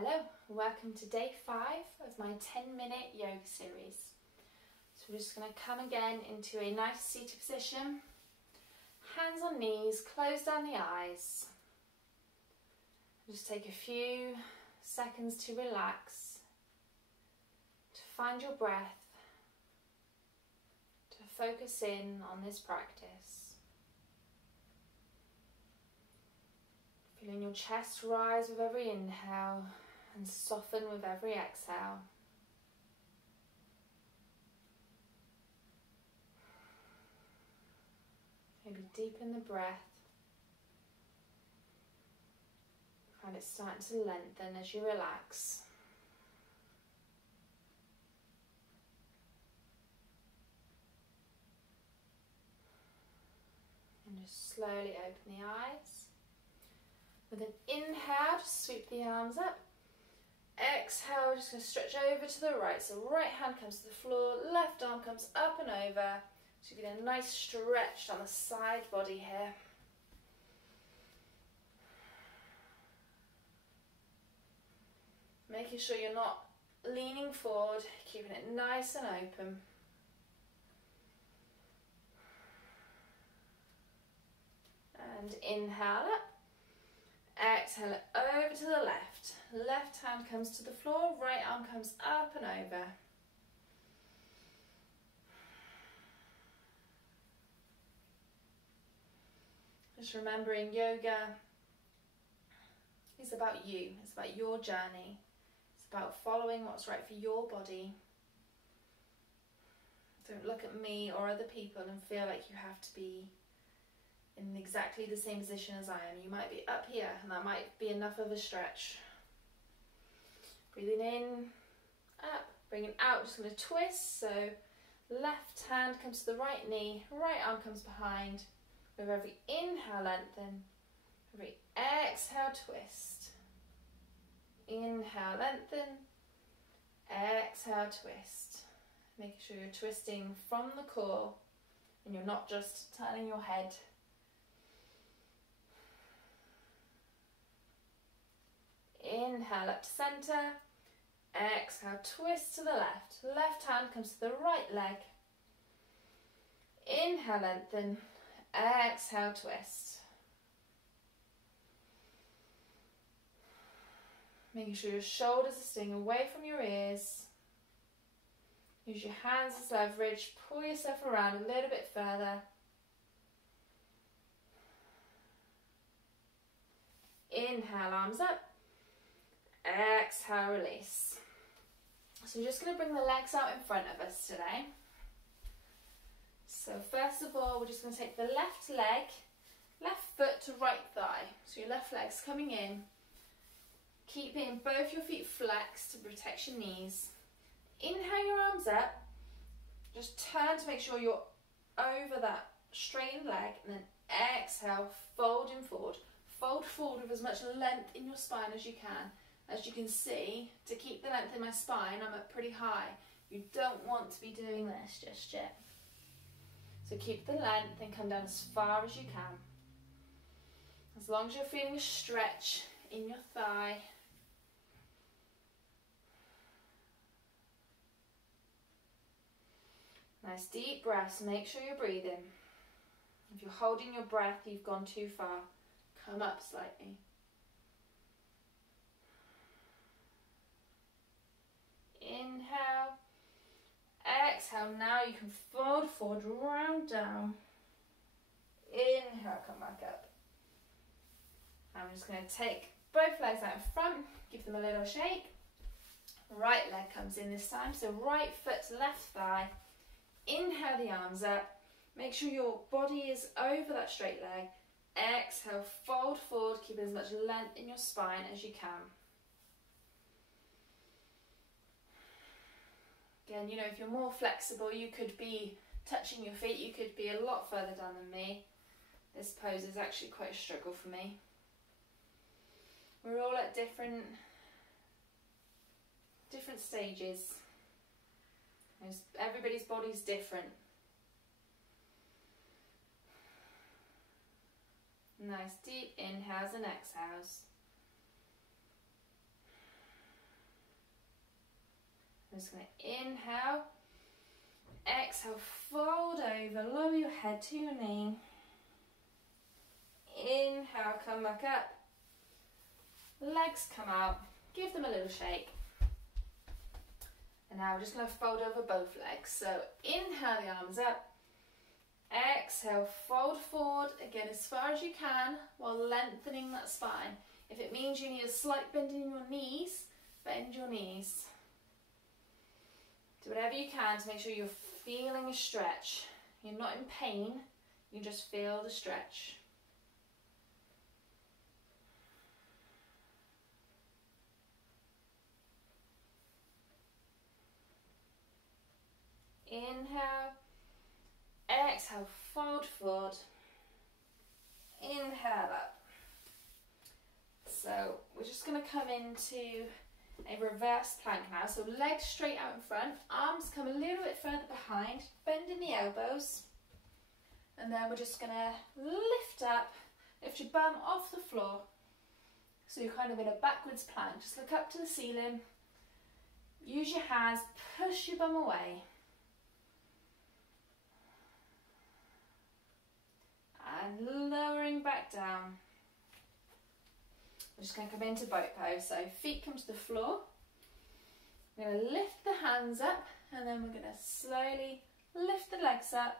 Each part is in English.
Hello, welcome to day 5 of my 10-minute yoga series. So we're just going to come again into a nice seated position, hands on knees, close down the eyes. Just take a few seconds to relax, to find your breath, to focus in on this practice. Feeling your chest rise with every inhale and soften with every exhale. Maybe deepen the breath. Find it starting to lengthen as you relax. And just slowly open the eyes. With an inhale, just sweep the arms up. Exhale, just going to stretch over to the right. So right hand comes to the floor, left arm comes up and over. So you get a nice stretch on the side body here. Making sure you're not leaning forward, keeping it nice and open. And inhale up. Exhale it over to the left. Left hand comes to the floor, right arm comes up and over. Just remembering yoga is about you, it's about your journey. It's about following what's right for your body. Don't look at me or other people and feel like you have to be in exactly the same position as I am. You might be up here and that might be enough of a stretch. Breathing in, up, bringing out, just going to twist. So left hand comes to the right knee, right arm comes behind. With every inhale, lengthen. Every exhale, twist. Inhale, lengthen. Exhale, twist. Making sure you're twisting from the core and you're not just turning your head. Inhale up to centre, exhale twist to the left, left hand comes to the right leg, inhale lengthen, exhale twist. Making sure your shoulders are staying away from your ears. Use your hands as leverage, pull yourself around a little bit further. Inhale, arms up. Exhale, release. So we're just going to bring the legs out in front of us today. So first of all, we're just going to take the left leg, left foot to right thigh. So your left leg's coming in. Keeping both your feet flexed to protect your knees. Inhale your arms up. Just turn to make sure you're over that straightened leg. And then exhale, folding forward. Fold forward with as much length in your spine as you can. As you can see, to keep the length in my spine, I'm up pretty high. You don't want to be doing this just yet. So keep the length and come down as far as you can. As long as you're feeling a stretch in your thigh. Nice deep breaths, make sure you're breathing. If you're holding your breath, you've gone too far. Come up slightly. Inhale, exhale. Now you can fold forward, round down. Inhale, come back up. I'm just going to take both legs out in front, give them a little shake. Right leg comes in this time, so right foot to left thigh. Inhale the arms up. Make sure your body is over that straight leg. Exhale, fold forward, keep as much length in your spine as you can. Again, you know, if you're more flexible, you could be touching your feet, you could be a lot further down than me. This pose is actually quite a struggle for me. We're all at different stages. Everybody's body's different. Nice deep inhales and exhales. I'm just going to inhale, exhale, fold over, lower your head to your knee. Inhale, come back up. Legs come out, give them a little shake. And now we're just going to fold over both legs. So inhale the arms up. Exhale, fold forward again as far as you can while lengthening that spine. If it means you need a slight bend in your knees, bend your knees. Do whatever you can to make sure you're feeling a stretch. You're not in pain, you just feel the stretch. Inhale, exhale, fold forward, inhale up. So we're just going to come into a reverse plank now. So legs straight out in front, arms come a little bit further behind, bending the elbows. And then we're just going to lift up, lift your bum off the floor. So you're kind of in a backwards plank. Just look up to the ceiling, use your hands, push your bum away. And lowering back down. We're just going to come into boat pose. So feet come to the floor. We're going to lift the hands up and then we're going to slowly lift the legs up.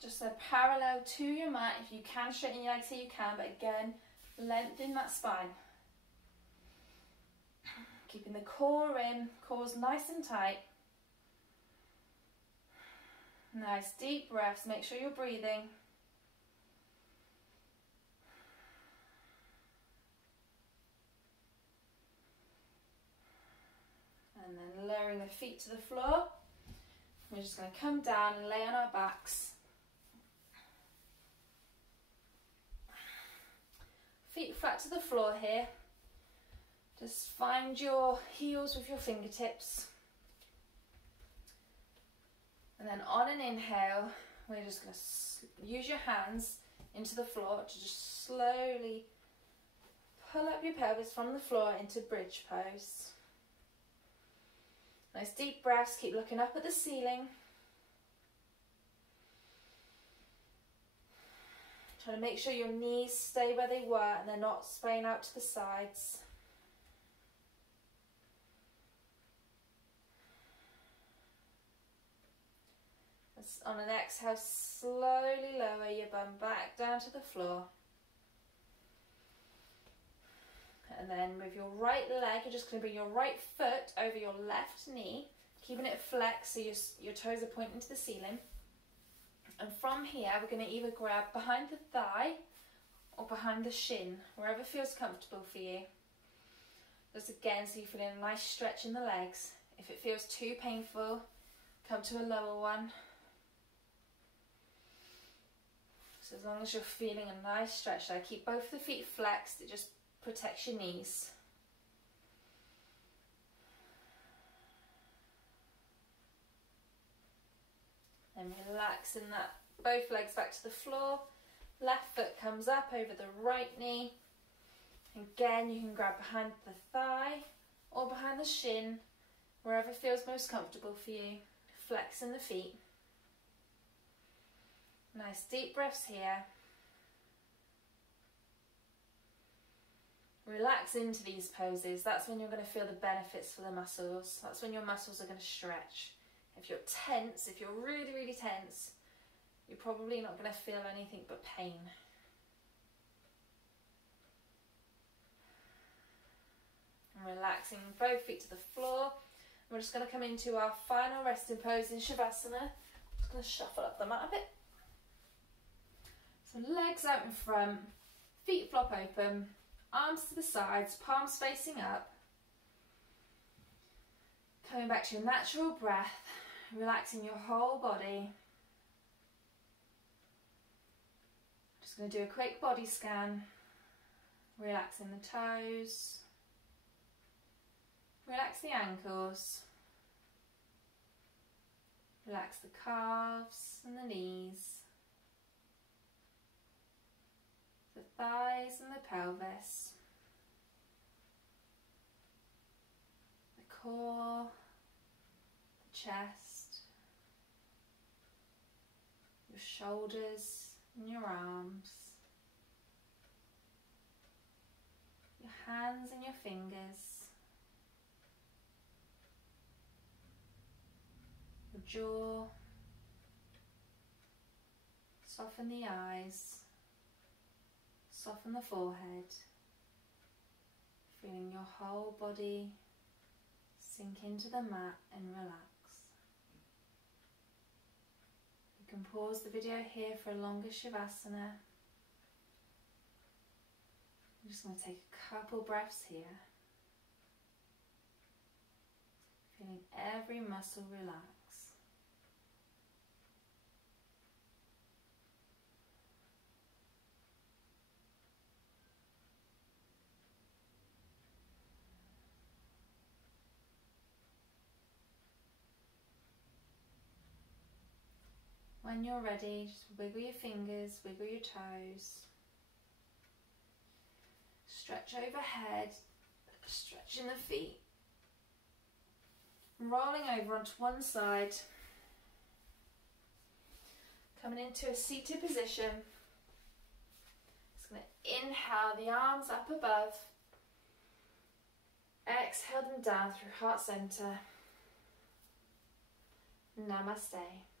Just so parallel to your mat. If you can straighten your legs here, you can, but again, lengthen that spine. Keeping the core in, core's nice and tight. Nice deep breaths, make sure you're breathing. And then lowering the feet to the floor. We're just going to come down and lay on our backs. Feet flat to the floor here. Just find your heels with your fingertips. And then on an inhale, we're just going to use your hands into the floor to just slowly pull up your pelvis from the floor into bridge pose. Nice deep breaths, keep looking up at the ceiling. Trying to make sure your knees stay where they were and they're not swaying out to the sides. On an exhale, slowly lower your bum back down to the floor. And then with your right leg, you're just going to bring your right foot over your left knee, keeping it flexed so your toes are pointing to the ceiling. And from here, we're going to either grab behind the thigh or behind the shin, wherever feels comfortable for you. Just again, so you're feeling a nice stretch in the legs. If it feels too painful, come to a lower one. So as long as you're feeling a nice stretch there, keep both the feet flexed, it just protects your knees. And relaxing that, both legs back to the floor. Left foot comes up over the right knee. Again, you can grab behind the thigh or behind the shin, wherever feels most comfortable for you. Flexing the feet. Nice deep breaths here. Relax into these poses. That's when you're going to feel the benefits for the muscles. That's when your muscles are going to stretch. If you're tense, if you're really, really tense, you're probably not going to feel anything but pain. And relaxing both feet to the floor. We're just going to come into our final resting pose in Shavasana. Just going to shuffle up the mat a bit. So legs out in front, feet flop open, arms to the sides, palms facing up. Coming back to your natural breath, relaxing your whole body. Just going to do a quick body scan, relaxing the toes, relax the ankles, relax the calves and the knees, the thighs and the pelvis, the core, the chest, your shoulders and your arms, your hands and your fingers, your jaw. Soften the eyes, soften the forehead, feeling your whole body sink into the mat and relax. You can pause the video here for a longer Shavasana. I'm just going to take a couple breaths here, feeling every muscle relax. When you're ready, just wiggle your fingers, wiggle your toes. Stretch overhead, stretching the feet. Rolling over onto one side. Coming into a seated position. Just going to inhale the arms up above. Exhale them down through heart center. Namaste.